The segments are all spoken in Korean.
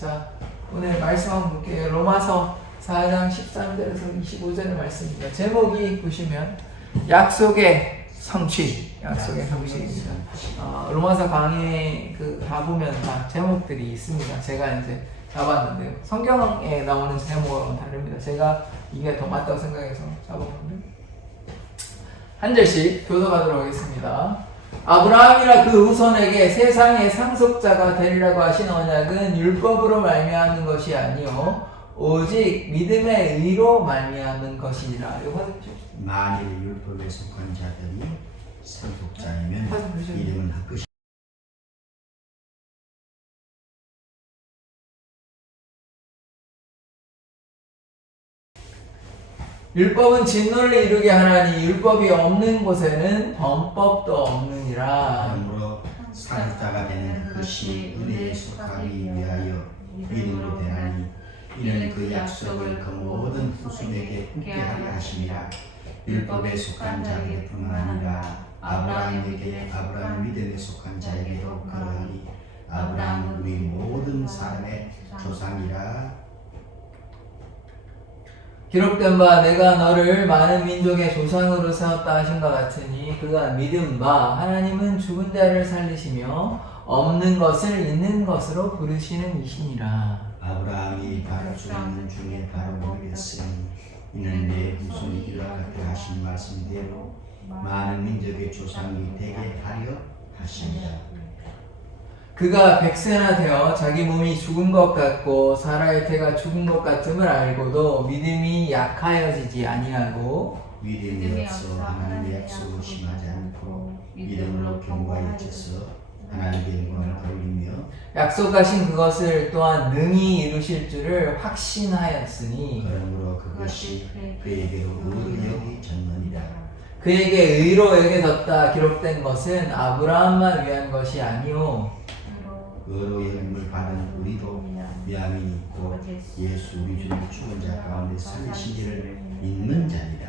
자, 오늘 말씀 한번 볼게요. 로마서 4장 13절에서 25절의 말씀입니다. 제목이 보시면 약속의 성취, 약속의 성취입니다. 로마서 강의 가보면 다 제목들이 있습니다. 제가 이제 잡았는데요. 성경에 나오는 제목은 다릅니다. 제가 이게 더 맞다고 생각해서 잡았는데 한 절씩 교도하도록 하겠습니다. 아브라함이나 그 후손에게 세상의 상속자가 되리라고 하신 언약은 율법으로 말미암는 것이 아니요 오직 믿음의 의로 말미암는 것이니라. 만일 율법에 속한 자들이 상속자이면 이름은 헛것이 율법은 진노를 이루게 하나니 율법이 없는 곳에는 범법도 없느니라. 그러므로 상속자가 되는 것이 은혜에 속하기 위하여 믿음으로 되나니 이는 그 약속을 그 모든 후손에게 굳게 하려 하심이라. 율법에 속한 자에게뿐만 아니라 아브라함에게 아브라함 믿음에 속한 자에게도 그러하니 아브라함은 우리 모든 사람의 조상이라. 기록된 바 내가 너를 많은 민족의 조상으로 세웠다 하신 것 같으니 그가 믿은 바 하나님은 죽은 자를 살리시며 없는 것을 있는 것으로 부르시는 이시니라. 아브라함이 바로 죽는 중에 바로 모르겠으니 이는 내 후손이기라 같게 하신 말씀대로 많은 민족의 조상이 되게 하려 하시니라. 그가 백세나 되어 자기 몸이 죽은 것 같고 사라의 태가 죽은 것 같음을 알고도 믿음이 약하여지지 아니하고 믿음이 없어 하나님의 약속을 심하지 않고 믿음으로 견고하여 져서 하나님께 영광을 돌리며 약속하신 그것을 또한 능히 이루실 줄을 확신하였으니 그러므로 그것이 그에게로 의로 여겨졌느니라. 그에게 의로 여겨졌다 기록된 것은 아브라함만 위한 것이 아니오 의로 여김을 받은 우리도 미암이 곧 예수 우리 주 죽은 자 가운데 살리시기를 믿는 자니라.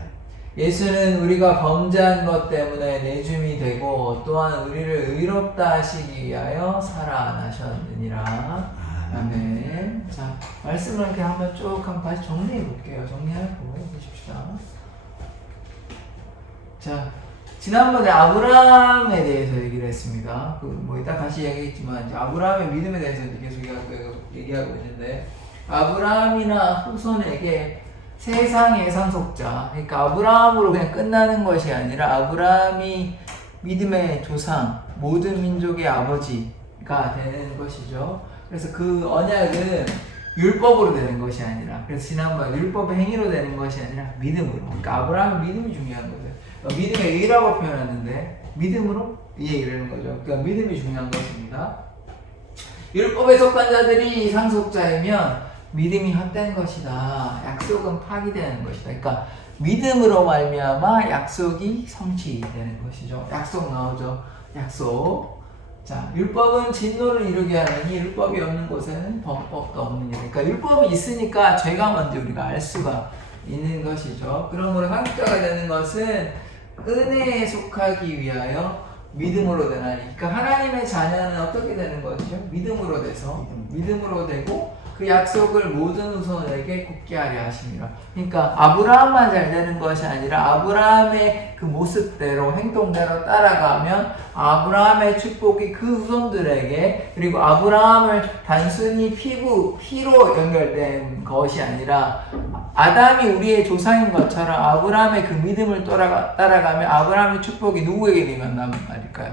예수는 우리가 범죄한 것 때문에 내줌이 되고 또한 우리를 의롭다 하시기 위하여 살아나셨느니라. 아멘. 자, 말씀을 이렇게 한번 쭉 한번 다시 정리해 볼게요. 정리하고 보십시다. 자, 지난번에 아브라함에 대해서 얘기를 했습니다. 뭐 이따 다시 얘기했지만 이제 아브라함의 믿음에 대해서 계속 얘기하고 있는데 아브라함이나 후손에게 세상의 상속자, 그러니까 아브라함으로 그냥 끝나는 것이 아니라 아브라함이 믿음의 조상, 모든 민족의 아버지가 되는 것이죠. 그래서 그 언약은 율법으로 되는 것이 아니라, 그래서 지난번 율법의 행위로 되는 것이 아니라 믿음으로. 그러니까 아브라함은 믿음이 중요한 거죠. 믿음의 의라고 표현하는데 믿음으로 이 얘기를 하는 거죠. 그러니까 믿음이 중요한 것입니다. 율법에 속한 자들이 상속자이면 믿음이 헛된 것이다. 약속은 파기되는 것이다. 그러니까 믿음으로 말미암아 약속이 성취되는 것이죠. 약속 나오죠. 약속. 자, 율법은 진노를 이루게 하느니 율법이 없는 곳에는 범법도 없느니라. 그러니까 율법이 있으니까 죄가 뭔지 우리가 알 수가 있는 것이죠. 그러므로 상속자가 되는 것은 은혜에 속하기 위하여 믿음으로 되나니. 그러니까 하나님의 자녀는 어떻게 되는 것이죠? 믿음으로 돼서 믿음으로 되고 그 약속을 모든 후손에게 굳게 하려 하심이라. 그러니까 아브라함만 잘 되는 것이 아니라 아브라함의 그 모습대로 행동대로 따라가면 아브라함의 축복이 그 후손들에게, 그리고 아브라함을 단순히 피로 연결된 것이 아니라 아담이 우리의 조상인 것처럼 아브라함의 그 믿음을 따라가면 아브라함의 축복이 누구에게 임한다는 말일까요?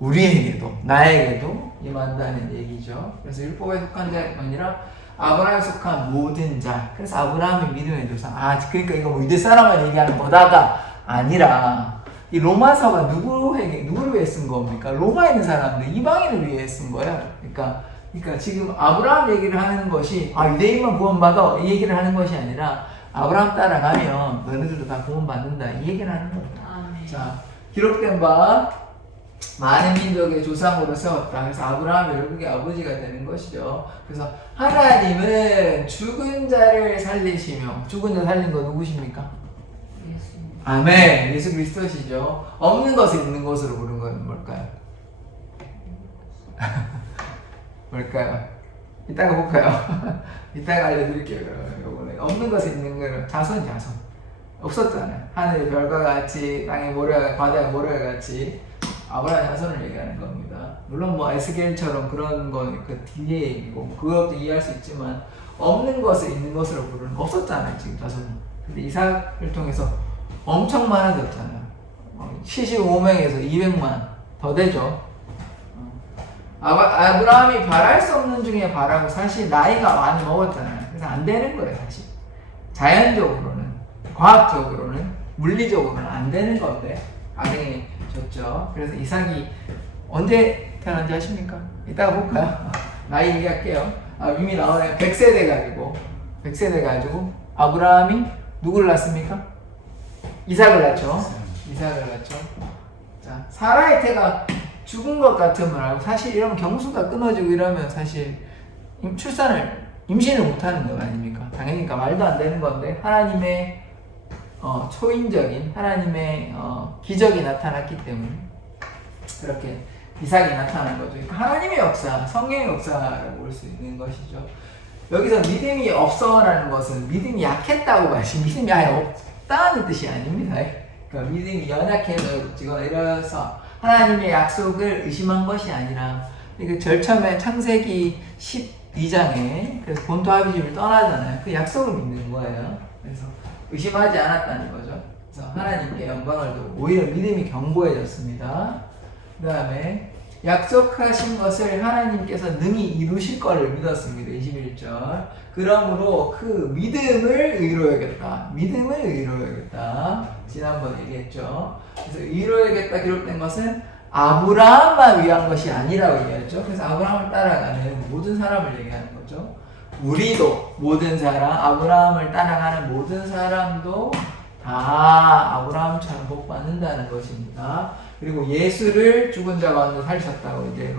우리에게도, 나에게도 임한다는 얘기죠. 그래서 율법에 속한 자가 아니라 아브라함에 속한 모든 자. 그래서 아브라함의 믿음의 조상. 그러니까 이거 뭐 유대 사람만 얘기하는 거다가 아니라 이 로마서가 누구를 위해 쓴 겁니까? 로마에 있는 사람들, 이방인을 위해 쓴 거야. 그러니까 지금 아브라함 얘기를 하는 것이 유대인만 구원받아 이 얘기를 하는 것이 아니라 아브라함 따라가면 너희들도 다 구원받는다 이 얘기를 하는 거예요. 자, 기록된 바 많은 민족의 조상으로 세웠다. 그래서 아브라함이 결국에 아버지가 되는 것이죠. 그래서 하나님은 죽은 자를 살리시며, 죽은 자 살린 거 누구십니까? 예수. 아멘. 예수 그리스도시죠. 없는 것을 있는 것으로 부른 건 뭘까요? 뭘까요? 이따가 볼까요? 이따가 알려드릴게요. 요거는 없는 것에 있는 거는 자손 없었잖아요. 하늘의 별과 같이 땅의 모래 바다의 모래와 같이 아브라함 자손을 얘기하는 겁니다. 물론 뭐 에스겔처럼 그런 건 그 뒤에 얘기고 그것도 이해할 수 있지만 없는 것을 있는 것으로 부르는 없었잖아요. 지금 자손은. 근데 이삭을 통해서 엄청 많아졌잖아요. 75명에서 200만 더 되죠. 아브라함이 바랄 수 없는 중에 바라고 사실 나이가 많이 먹었잖아요. 그래서 안 되는 거예요, 사실. 자연적으로는, 과학적으로는, 물리적으로는 안 되는 건데 가정이 졌죠. 그래서 이삭이 언제 태어난지 아십니까? 이따가 볼까요? 나이 얘기할게요. 이미 나오네요. 100세대 가지고 아브라함이 누구를 낳습니까? 이삭을 낳죠. 자, 사라의 태가 죽은 것 같으면 알고 사실 이러면 경수가 끊어지고 이러면 사실 임신을 못하는 거 아닙니까? 당연히 그러니까 말도 안 되는 건데 하나님의 초인적인 하나님의 기적이 나타났기 때문에 그렇게 이삭이 나타난 거죠. 그러니까 하나님의 역사, 성령의 역사라고 볼 수 있는 것이죠. 여기서 믿음이 없어라는 것은 믿음이 약했다고 말씀, 믿음이 아예 없다는 뜻이 아닙니다. 그러니까 믿음이 연약해지거나 이래서 하나님의 약속을 의심한 것이 아니라 제일 처음에 창세기 12장에 그래서 본토 아비집을 떠나잖아요. 그 약속을 믿는 거예요. 그래서 의심하지 않았다는 거죠. 그래서 하나님께 영광을 두고 오히려 믿음이 견고해졌습니다. 그 다음에 약속하신 것을 하나님께서 능히 이루실 것을 믿었습니다. 21절. 그러므로 그 믿음을 의로 여겼다. 지난번에 얘기했죠. 그래서 의로 여겼다 기록된 것은 아브라함만 위한 것이 아니라고 얘기했죠. 그래서 아브라함을 따라가는 모든 사람을 얘기하는 거죠. 우리도 모든 사람, 아브라함을 따라가는 모든 사람도 다 아브라함처럼 복 받는다는 것입니다. 그리고 예수를 죽은 자 가운데 살리셨다고 이제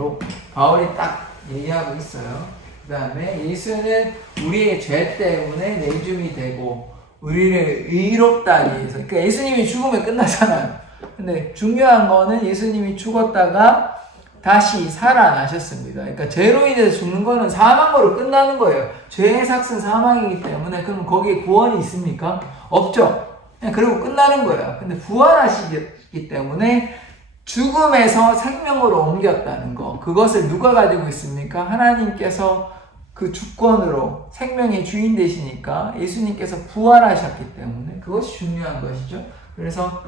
바울이 딱 얘기하고 있어요. 그 다음에 예수는 우리의 죄 때문에 내줌이 되고 우리를 의롭다 하기 위해서. 그러니까 예수님이 죽으면 끝나잖아요. 근데 중요한 거는 예수님이 죽었다가 다시 살아나셨습니다. 그러니까 죄로 인해서 죽는 거는 사망으로 끝나는 거예요. 죄의 삭은 사망이기 때문에 그럼 거기에 구원이 있습니까? 없죠. 그냥 그리고 끝나는 거예요. 근데 부활하시기 때문에 죽음에서 생명으로 옮겼다는 거. 그것을 누가 가지고 있습니까? 하나님께서 그 주권으로 생명의 주인 되시니까 예수님께서 부활하셨기 때문에 그것이 중요한 것이죠. 그래서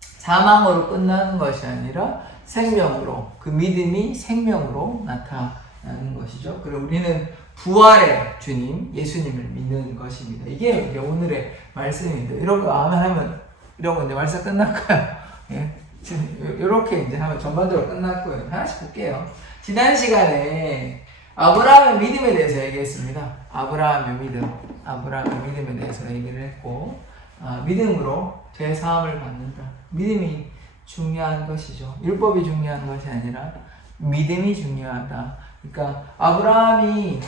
사망으로 끝나는 것이 아니라 생명으로, 그 믿음이 생명으로 나타나는 것이죠. 그리고 우리는 부활의 주님, 예수님을 믿는 것입니다. 이게 이제 오늘의 말씀입니다. 이러고 아멘 하면, 이러고 이제 말씀 끝날까요? 예. 이렇게 이제 하면 전반적으로 끝났고요. 하나씩 볼게요. 지난 시간에 아브라함의 믿음에 대해서 얘기했습니다. 아브라함의 믿음에 대해서 얘기를 했고, 믿음으로 죄 사함을 받는다. 믿음이 중요한 것이죠. 율법이 중요한 것이 아니라 믿음이 중요하다. 그러니까 아브라함이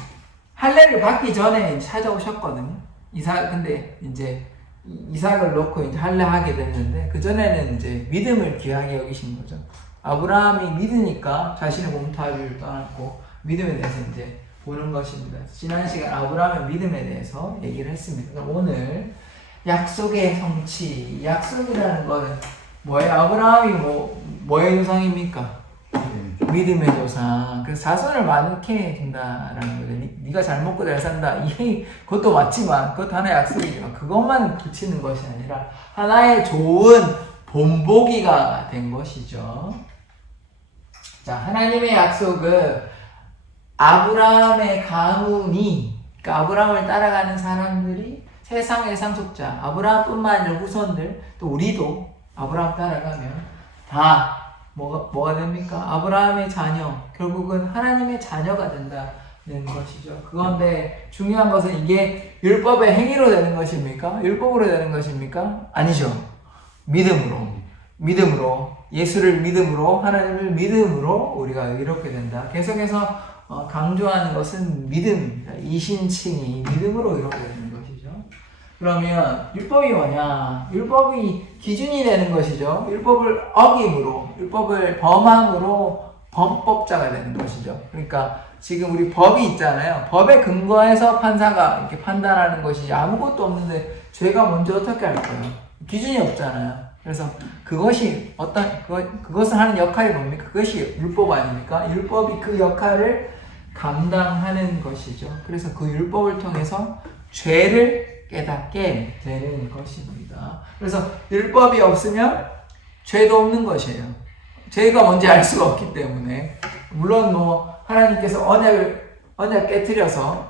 할례를 받기 전에 찾아오셨거든요. 근데 이제 이삭을 놓고 이제 할례하게 됐는데 그 전에는 이제 믿음을 귀하게 여기신 거죠. 아브라함이 믿으니까 자신의 몸타위를 떠났고 믿음에 대해서 이제 보는 것입니다. 지난 시간 아브라함의 믿음에 대해서 얘기를 했습니다. 그럼 오늘 약속의 성취, 약속이라는 거는 뭐예요? 아브라함이 뭐의 조상입니까? 믿음의 조상. 그래서 자손을 많게 준다라는 거죠. 네가 잘 먹고 잘 산다. 그것도 맞지만 그것도 하나의 약속이지만 그것만 그치는 것이 아니라 하나의 좋은 본보기가 된 것이죠. 자, 하나님의 약속은 아브라함의 가문이, 그러니까 아브라함을 따라가는 사람들이 세상의 상속자, 아브라함뿐만 아니라 후손들, 또 우리도 아브라함 따라가면 다 뭐가 됩니까? 아브라함의 자녀, 결국은 하나님의 자녀가 된다는 것이죠. 그런데 중요한 것은 이게 율법의 행위로 되는 것입니까? 율법으로 되는 것입니까? 아니죠. 믿음으로 예수를 믿음으로, 하나님을 믿음으로 우리가 의롭게 된다. 계속해서 강조하는 것은 믿음입니다. 이신칭이 믿음으로 의롭게 되는 것이죠. 그러면 율법이 뭐냐? 율법이 기준이 되는 것이죠. 율법을 어김으로, 율법을 범함으로 범법자가 되는 것이죠. 그러니까 지금 우리 법이 있잖아요. 법에 근거해서 판사가 이렇게 판단하는 것이 아무것도 없는데 죄가 먼저 어떻게 할까요? 기준이 없잖아요. 그래서 그것이 그것을 하는 역할이 뭡니까? 그것이 율법 아닙니까? 율법이 그 역할을 감당하는 것이죠. 그래서 그 율법을 통해서 죄를 깨닫게 되는 것입니다. 그래서 율법이 없으면 죄도 없는 것이에요. 죄가 뭔지 알 수가 없기 때문에. 물론 뭐 하나님께서 언약 깨뜨려서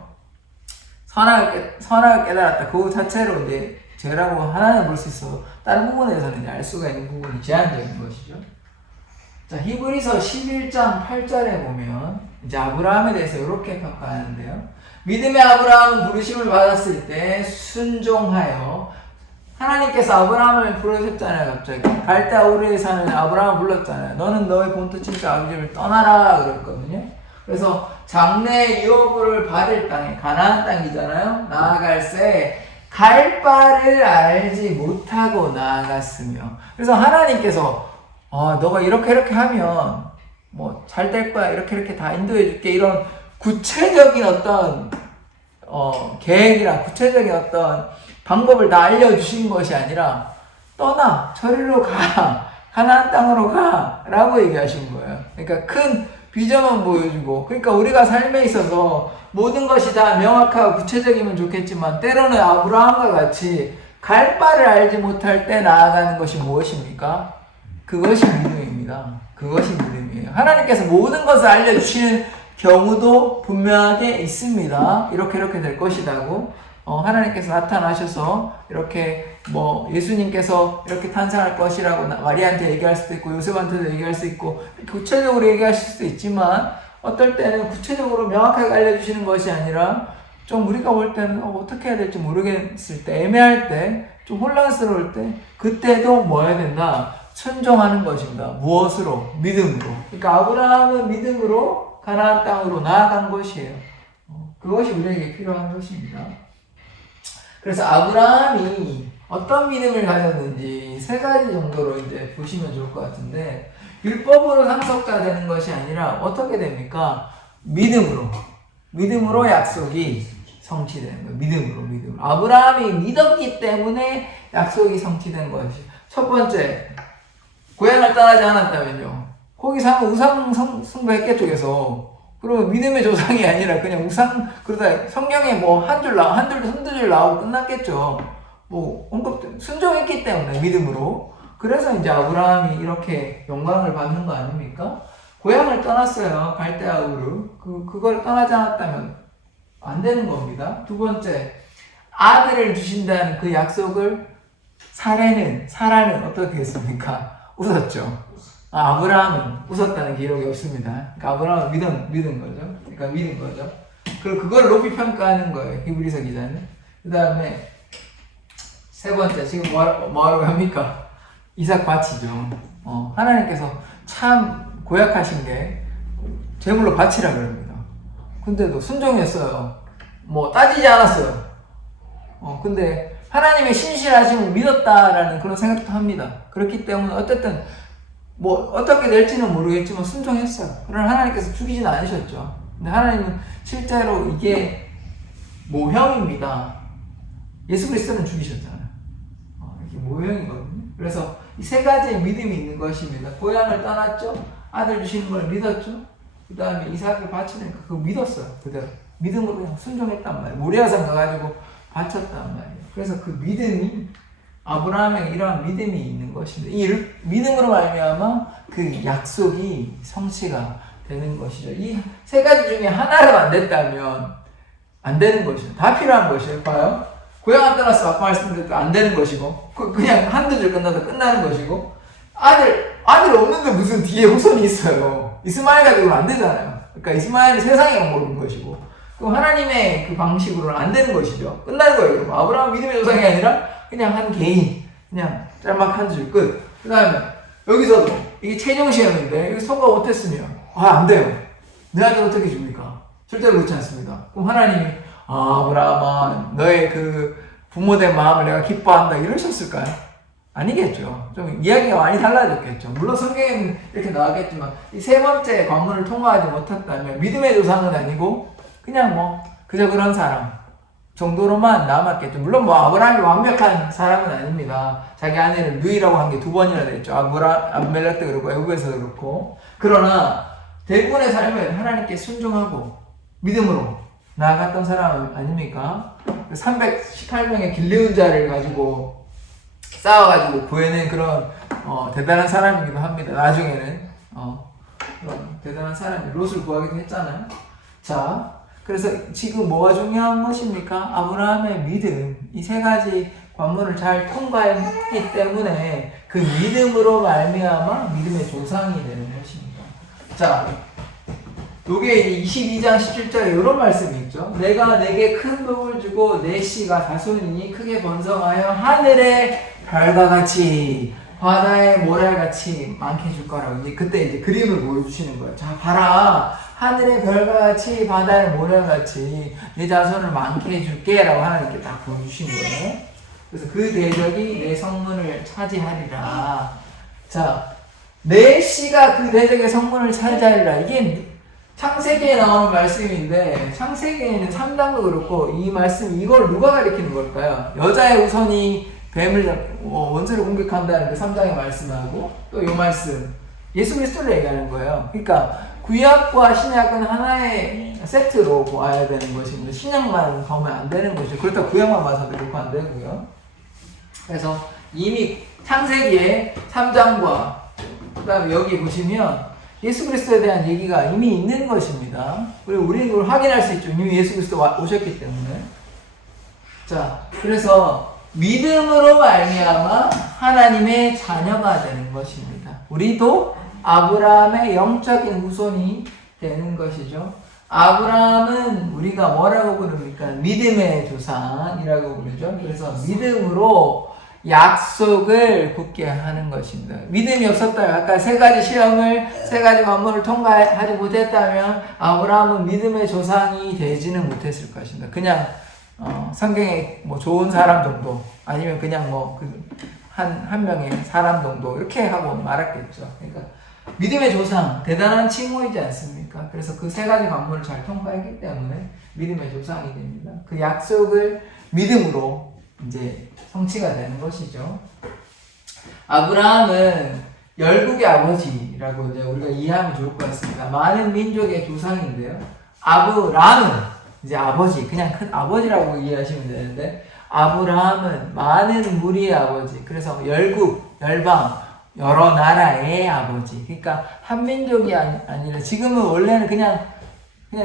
선악을 깨달았다. 그거 자체로 이제 죄라고 하나는 볼 수 있어. 다른 부분에서는 알 수가 있는 부분이 제한적인 것이죠. 자, 히브리서 11장 8절에 보면 이제 아브라함에 대해서 이렇게 평가하는데요. 믿음의 아브라함은 부르심을 받았을 때 순종하여, 하나님께서 아브라함을 부르셨잖아요. 갑자기 갈대아 우르에 사는 아브라함을 불렀잖아요. 너는 너의 본토 친척 아버지를 떠나라 그랬거든요. 그래서 장래 유업을 받을 땅에, 가나안 땅이잖아요. 나아갈새 갈 바를 알지 못하고 나아갔으며, 그래서 하나님께서 너가 이렇게 하면 뭐 잘 될 거야, 이렇게 다 인도해 줄게, 이런 구체적인 어떤 계획이나 구체적인 어떤 방법을 다 알려주신 것이 아니라 떠나, 저리로 가, 가나안 땅으로 가 라고 얘기하신 거예요. 그러니까 큰 비전만 보여주고, 그러니까 우리가 삶에 있어서 모든 것이 다 명확하고 구체적이면 좋겠지만 때로는 아브라함과 같이 갈 바를 알지 못할 때 나아가는 것이 무엇입니까? 그것이 믿음입니다. 그것이 믿음이에요. 하나님께서 모든 것을 알려주시는 경우도 분명하게 있습니다. 이렇게 될 것이라고 하나님께서 나타나셔서 이렇게 뭐 예수님께서 이렇게 탄생할 것이라고 마리아한테 얘기할 수도 있고 요셉한테도 얘기할 수 있고 구체적으로 얘기하실 수도 있지만, 어떨 때는 구체적으로 명확하게 알려주시는 것이 아니라 좀 우리가 볼 때는 어떻게 해야 될지 모르겠을 때, 애매할 때, 좀 혼란스러울 때, 그때도 뭐 해야 된다? 순종하는 것입니다. 무엇으로? 믿음으로. 그러니까 아브라함은 믿음으로 가나안 땅으로 나아간 것이에요. 그것이 우리에게 필요한 것입니다. 그래서 아브라함이 어떤 믿음을 가졌는지 세 가지 정도로 이제 보시면 좋을 것 같은데, 율법으로 상속자 되는 것이 아니라 어떻게 됩니까? 믿음으로 약속이 성취되는 거예요. 믿음으로. 아브라함이 믿었기 때문에 약속이 성취된 것이. 첫 번째, 고향을 떠나지 않았다면요. 거기 사면 우상 숭배했겠죠, 계속. 그러면 믿음의 조상이 아니라 그냥 그러다 성경에 뭐 한두 줄 나오고 끝났겠죠. 뭐, 순종했기 때문에, 믿음으로. 그래서 이제 아브라함이 이렇게 영광을 받는 거 아닙니까? 고향을 떠났어요. 갈대아 우르. 그걸 떠나지 않았다면 안 되는 겁니다. 두 번째, 아들을 주신다는 그 약속을 사라는 어떻게 했습니까? 웃었죠. 아브라함은 웃었다는 기록이 없습니다. 그러니까 아브라함은 믿은 거죠. 그리고 그걸 높이 평가하는 거예요. 히브리서 기자는. 그 다음에 세 번째, 지금 뭐 하려고 합니까? 이삭 바치죠. 하나님께서 참 고약하신 게 제물로 바치라 그럽니다. 근데도 순종했어요. 뭐 따지지 않았어요. 근데 하나님의 신실하심을 믿었다라는 그런 생각도 합니다. 그렇기 때문에 어쨌든 뭐 어떻게 될지는 모르겠지만 순종했어요. 그러나 하나님께서 죽이진 않으셨죠. 근데 하나님은 실제로 이게 모형입니다. 예수 그리스도는 죽이셨잖아요. 이게 모형이거든요. 그래서 이 세 가지의 믿음이 있는 것입니다. 고향을 떠났죠. 아들 주시는 걸 믿었죠. 그 다음에 이삭을 바치니까 그거 믿었어요. 그대로 믿음으로 그냥 순종했단 말이에요. 모리아산 가가지고 바쳤단 말이에요. 그래서 그 믿음이 아브라함에게 이러한 믿음이 있는 것인데, 이 믿음으로 말미암아 그 약속이 성취가 되는 것이죠. 이 세 가지 중에 하나라도 안 됐다면 안 되는 것이죠. 다 필요한 것이에요. 봐요. 고향 안 떠났어. 아까 말씀드렸고 안 되는 것이고, 그냥 한두 줄 끝나서 끝나는 것이고, 아들 없는데 무슨 뒤에 후손이 있어요. 이스마엘 가지고는 안 되잖아요. 그러니까 이스마엘은 세상에 모르는 것이고, 그럼 하나님의 그 방식으로는 안 되는 것이죠. 끝나는 거예요. 그럼 아브라함 믿음의 조상이 아니라 그냥 한 개인, 그냥 짤막 한 줄 끝. 그 다음에 여기서도 이게 최종 시험인데 여기 통과 못했으면 안 돼요. 내 아들 어떻게 줍니까? 절대로 그렇지 않습니다. 그럼 하나님이 아브라함아, 너의 그 부모된 마음을 내가 기뻐한다 이러셨을까요? 아니겠죠. 좀 이야기가 많이 달라졌겠죠. 물론 성경에는 이렇게 나왔겠지만 이 세 번째 관문을 통과하지 못했다면 믿음의 조상은 아니고 그냥 뭐 그저 그런 사람 정도로만 남았겠죠. 물론 뭐 아브라함이 완벽한 사람은 아닙니다. 자기 아내를 누이라고 한 게 2번이나 됐죠. 아브멜렉 때도 그렇고 애굽에서도 그렇고. 그러나 대부분의 삶을 하나님께 순종하고 믿음으로 나아갔던 사람 아닙니까? 318명의 길리운 자를 가지고 싸워가지고 구해낸 그런 대단한 사람이기도 합니다. 나중에는 그런 대단한 사람이 롯을 구하기도 했잖아요. 자, 그래서 지금 뭐가 중요한 것입니까? 아브라함의 믿음. 이 세 가지 관문을 잘 통과했기 때문에 그 믿음으로 말미암아 믿음의 조상이 되는 것입니다. 자, 요게 22장 17절에 이런 말씀이 있죠. 내가 내게 큰 복을 주고 내 씨가 자손이니 크게 번성하여 하늘의 별과 같이 바다의 모래같이 많게 해줄 거라고. 그때 이제 그림을 보여주시는 거예요. 자, 봐라. 하늘의 별과 같이 바다의 모래같이 내 자손을 많게 해줄게 라고 하나님께 딱 보여주신 거예요. 그래서 그 대적이 내 성문을 차지하리라. 자, 내 씨가 그 대적의 성문을 차지하리라. 이게 창세기에 나오는 말씀인데 창세기에는 3장도 그렇고 이 말씀 이걸 누가 가리키는 걸까요? 여자의 우선이 뱀을 원수를 공격한다는 그 3장의 말씀하고 또 이 말씀 예수 그리스도를 얘기하는 거예요. 그러니까 구약과 신약은 하나의 세트로 보아야 되는 것입니다. 신약만 보면 안 되는 것이죠. 그렇다고 구약만 봐서도 그렇고 안 되고요. 그래서 이미 창세기에 3장과 그 다음에 여기 보시면 예수 그리스도에 대한 얘기가 이미 있는 것입니다. 그리고 우리는 이걸 확인할 수 있죠. 이미 예수 그리스도 오셨기 때문에. 자, 그래서 믿음으로 말미암아 하나님의 자녀가 되는 것입니다. 우리도 아브라함의 영적인 후손이 되는 것이죠. 아브라함은 우리가 뭐라고 부릅니까? 믿음의 조상이라고 부르죠. 그래서 믿음으로 약속을 굳게 하는 것입니다. 믿음이 없었다면 아까 세 가지 시험을 세 가지 관문을 통과하지 못했다면 아브라함은 믿음의 조상이 되지는 못했을 것입니다. 그냥 성경에 뭐 좋은 사람 정도 아니면 그냥 뭐 한 명의 사람 정도 이렇게 하고 말았겠죠. 그러니까 믿음의 조상 대단한 칭호이지 않습니까? 그래서 그 세 가지 관문을 잘 통과했기 때문에 믿음의 조상이 됩니다. 그 약속을 믿음으로 이제 성취가 되는 것이죠. 아브라함은 열국의 아버지라고 이제 우리가 이해하면 좋을 것 같습니다. 많은 민족의 조상인데요. 아브라함은 이제 아버지, 그냥 큰 아버지라고 이해하시면 되는데, 아브라함은 많은 무리의 아버지. 그래서 열국, 열방, 여러 나라의 아버지. 그러니까 한 민족이 아니라 지금은 원래는 그냥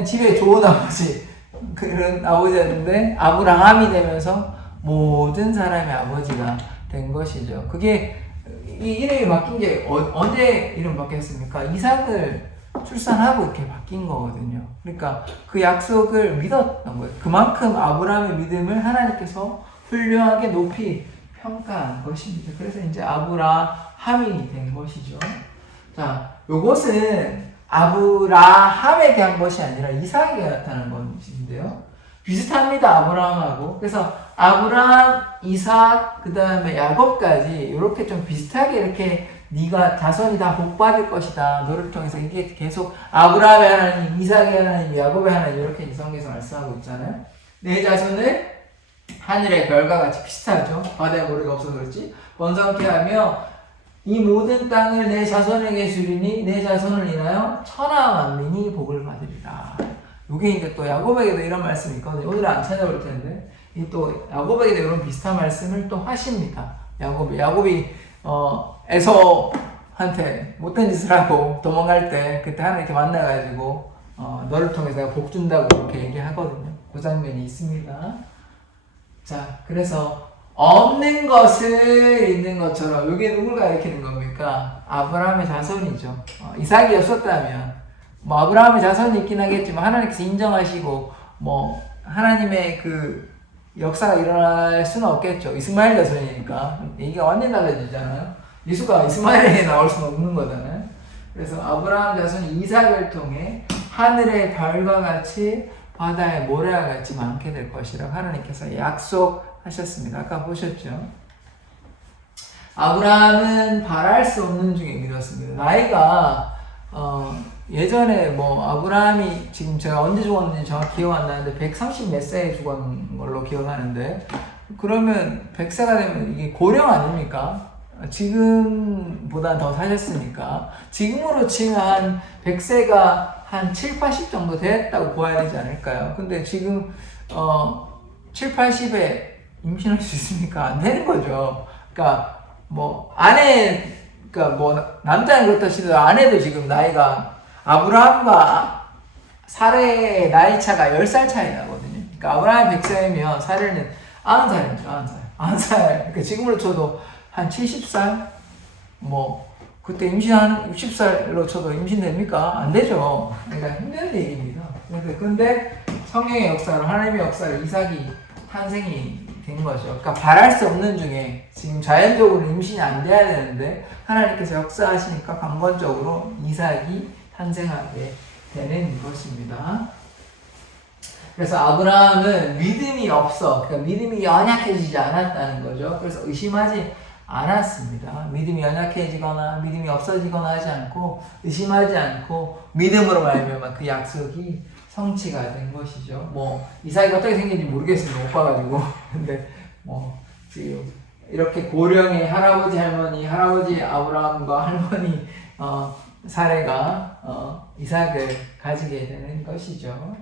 집에 좋은 아버지 그런 아버지였는데 아브라함이 되면서 모든 사람의 아버지가 된 것이죠. 그게 이 이름이 바뀐 게 언제 이름 바뀌었습니까? 이삭을 출산하고 이렇게 바뀐 거거든요. 그러니까 그 약속을 믿었던 거예요. 그만큼 아브라함의 믿음을 하나님께서 훌륭하게 높이 평가한 것입니다. 그래서 이제 아브라함이 된 것이죠. 자, 요것은 아브라함에게 한 것이 아니라 이삭에게 나타난 것인데요. 비슷합니다, 아브라함하고. 그래서 아브라함, 이삭, 그 다음에 야곱까지 이렇게 좀 비슷하게 이렇게 네가 자손이 다 복받을 것이다. 너를 통해서 이게 계속 아브라함의 하나님, 이삭의 하나님, 야곱의 하나님 이렇게 성경에서 말씀하고 있잖아요. 내 자손을 하늘의 별과 같이 비슷하죠. 바다에 모래가 없어서 그렇지. 번성케 하며 이 모든 땅을 내 자손에게 주리니 내 자손을 인하여 천하 만민이 복을 받으리라. 요게 이제 또 야곱에게도 이런 말씀이 있거든요. 오늘은 안 찾아볼 텐데 이 또 야곱에게도 이런 비슷한 말씀을 또 하십니다. 야곱이 에서한테 못된 짓을 하고 도망갈 때 그때 하나님께 만나가지고 너를 통해서 내가 복 준다고 그렇게 얘기하거든요. 그 장면이 있습니다. 자, 그래서 없는 것을 있는 것처럼 이게 누굴 가리키는 겁니까? 아브라함의 자손이죠. 이삭이 없었다면 뭐 아브라함의 자손이 있긴 하겠지만 하나님께서 인정하시고 뭐 하나님의 그 역사가 일어날 수는 없겠죠. 이스마엘 자손이니까 얘기가 완전히 달라지잖아요. 예수가 이스마엘에게 나올 수는 없는 거잖아요. 그래서 아브라함 자손이 이삭을 통해 하늘의 별과 같이 바다의 모래와 같이 많게 될 것이라고 하나님께서 약속하셨습니다. 아까 보셨죠? 아브라함은 바랄 수 없는 중에 믿었습니다. 나이가 예전에 뭐 아브라함이 지금 제가 언제 죽었는지 정확히 기억 안 나는데 130 몇 세에 죽은 걸로 기억하는데, 그러면 100세가 되면 이게 고령 아닙니까? 지금보다 더 사셨으니까 지금으로 치면 한 100세가 한 7, 80 정도 됐다고 보아야 되지 않을까요? 근데 지금 7, 80에 임신할 수 있습니까? 안 되는 거죠. 그러니까 뭐 그러니까 뭐 남자는 그렇다 치더라도 아내도 지금 나이가 아브라함과 사레의 나이 차가 10살 차이 나거든요. 그러니까 아브라함이 100세면 사레는 90살입니다. 90살. 그러니까 지금으로 쳐도 한 70살? 뭐 그때 임신한 60살로 쳐도 임신됩니까? 안 되죠. 그러니까 힘든 얘기입니다. 근데 성령의 역사로, 하나님의 역사로 이삭이 탄생이 된 거죠. 그러니까 바랄 수 없는 중에 지금 자연적으로 임신이 안 돼야 되는데 하나님께서 역사하시니까 강권적으로 이삭이 탄생하게 되는 것입니다. 그래서 아브라함은 믿음이 그러니까 믿음이 연약해지지 않았다는 거죠. 그래서 의심하지 않았습니다. 믿음이 연약해지거나 믿음이 없어지거나 하지 않고, 의심하지 않고 믿음으로 말미암아 그 약속이 성취가 된 것이죠. 뭐 이삭이 어떻게 생긴지 모르겠습니다. 못 봐가지고. 근데 뭐 지금 이렇게 고령의 할아버지 아브라함과 할머니 사레가 이삭을 가지게 되는 것이죠.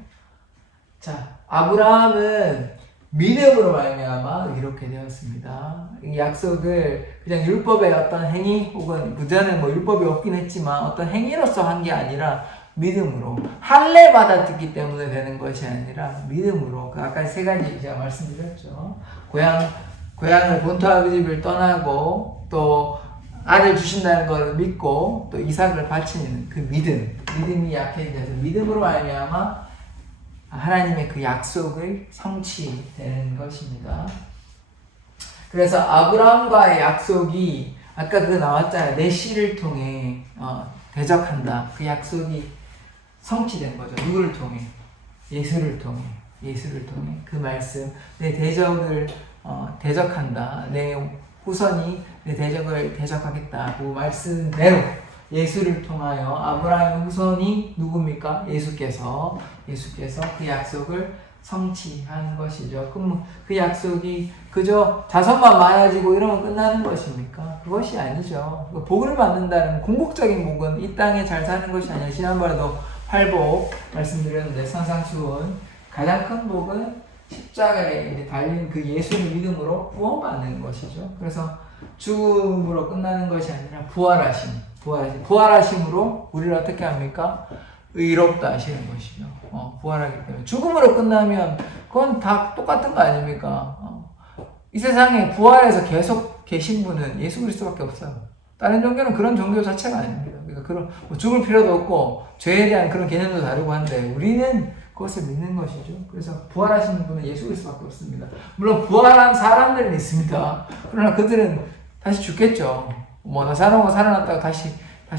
자, 아브라함은 믿음으로 말미암아 이렇게 되었습니다. 이 약속을 그냥 율법의 어떤 행위 혹은 그전에 뭐 율법이 없긴 했지만 어떤 행위로서 한 게 아니라 믿음으로, 할례 받았기 때문에 되는 것이 아니라 믿음으로. 아까 세 가지 제가 말씀드렸죠. 고향을 본토 집을 떠나고 또 아들 주신다는 걸 믿고 또 이삭을 바치는 그 믿음이 약해져서 믿음으로 말미암아 하나님의 그 약속을 성취되는 것입니다. 그래서 아브라함과의 약속이 아까 그 나왔잖아요. 내 씨를 통해 대적한다. 그 약속이 성취된 거죠. 누구를 통해? 예수를 통해 그 말씀, 내 대적을 대적한다. 내 후손이 내 대적을 대적하겠다. 그 말씀대로 예수를 통하여 아브라함의 후손이 누굽니까? 예수께서 그 약속을 성취한 것이죠. 그럼 그 약속이 그저 자손만 많아지고 이러면 끝나는 것입니까? 그것이 아니죠. 복을 받는다는 궁극적인 복은 이 땅에 잘 사는 것이 아니라, 지난번에도 팔복 말씀드렸는데 산상수훈 가장 큰 복은 십자가에 달린 그 예수를 믿음으로 구원받는 것이죠. 그래서 죽음으로 끝나는 것이 아니라 부활하심으로 우리를 어떻게 합니까? 의롭다 하시는 것이죠. 부활하기 때문에. 죽음으로 끝나면 그건 다 똑같은 거 아닙니까? 이 세상에 부활해서 계속 계신 분은 예수 그리스도밖에 없어요. 다른 종교는 그런 종교 자체가 아닙니다. 그러니까 뭐 죽을 필요도 없고 죄에 대한 그런 개념도 다르고 한데 우리는 그것을 믿는 것이죠. 그래서 부활하시는 분은 예수 그리스도밖에 없습니다. 물론 부활한 사람들은 있습니다. 그러나 그들은 다시 죽겠죠. 뭐 살아오고 살아났다가 다시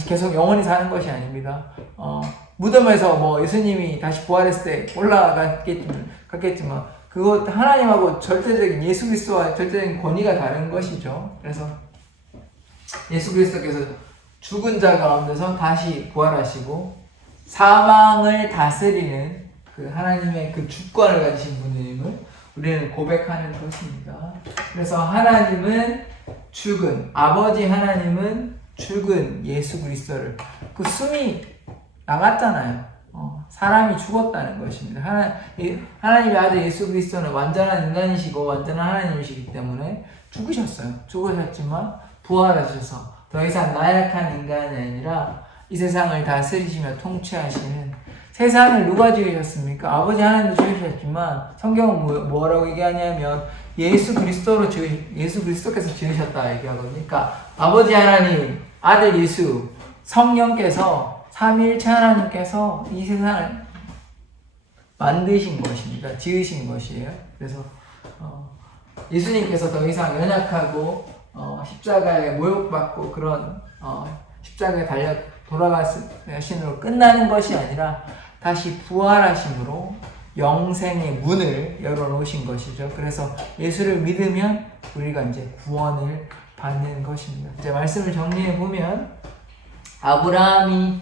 계속 영원히 사는 것이 아닙니다. 무덤에서 뭐 예수님이 다시 부활했을 때 올라갔겠지만 그것 하나님하고 절대적인 예수 그리스도와 절대적인 권위가 다른 것이죠. 그래서 예수 그리스도께서 죽은 자 가운데서 다시 부활하시고 사망을 다스리는 그 하나님의 그 주권을 가지신 분임을 우리는 고백하는 것입니다. 그래서 아버지 하나님은 죽은 예수 그리스도를, 그 숨이 나갔잖아요. 사람이 죽었다는 것입니다. 하나님의 아들 예수 그리스도는 완전한 인간이시고 완전한 하나님이시기 때문에 죽으셨지만 부활하셔서 더 이상 나약한 인간이 아니라 이 세상을 다스리시며 통치하시는, 세상을 누가 지으셨습니까? 아버지 하나님도 지으셨지만 성경은 뭐라고 얘기하냐면 예수 그리스도께서 지으셨다 얘기하거든요. 그러니까 아버지 하나님, 아들 예수, 성령께서, 삼위일체 하나님께서 이 세상을 만드신 것입니다. 지으신 것이에요. 그래서 예수님께서 더 이상 연약하고 십자가에 모욕받고 그런 십자가에 달려 돌아가신으로 끝나는 것이 아니라 다시 부활하심으로 영생의 문을 열어놓으신 것이죠. 그래서 예수를 믿으면 우리가 이제 구원을 받는 것입니다. 이제 말씀을 정리해 보면 아브라함이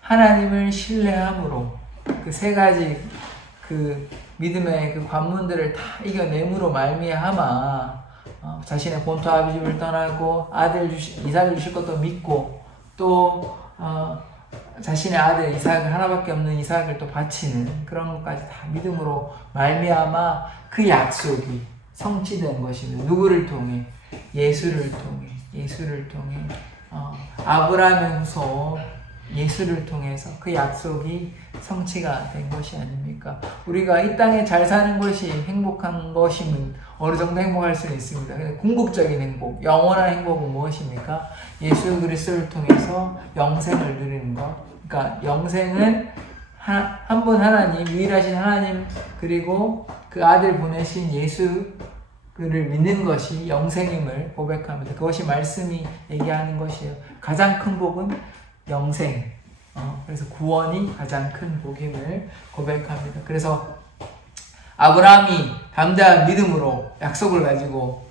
하나님을 신뢰함으로 그 세 가지 그 믿음의 그 관문들을 다 이겨냄으로 말미암아 자신의 본토 아비집을 떠나고 이삭을 주실 것도 믿고 또 자신의 아들 이삭을 하나밖에 없는 이삭을 또 바치는 그런 것까지 다 믿음으로 말미암아 그 약속이 성취된 것입니다. 누구를 통해? 예수를 통해 아브라함의 후손 예수를 통해서 그 약속이 성취가 된 것이 아닙니까? 우리가 이 땅에 잘 사는 것이 행복한 것이면 어느 정도 행복할 수는 있습니다. 근데 궁극적인 행복, 영원한 행복은 무엇입니까? 예수 그리스도를 통해서 영생을 누리는 것. 그러니까 영생은 한 분 하나님, 유일하신 하나님 그리고 그 아들 보내신 예수를 믿는 것이 영생임을 고백합니다. 그것이 말씀이 얘기하는 것이에요. 가장 큰 복은 영생. 그래서 구원이 가장 큰 복임을 고백합니다. 그래서 아브라함이 담대한 믿음으로 약속을 가지고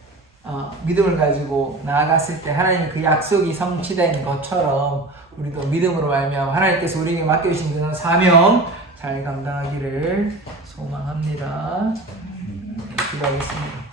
믿음을 가지고 나아갔을 때 하나님 그 약속이 성취된 것처럼 우리도 믿음으로 말미암아 하나님께서 우리에게 맡겨주신 그런 사명 잘 감당하기를 소망합니다. 기도하겠습니다.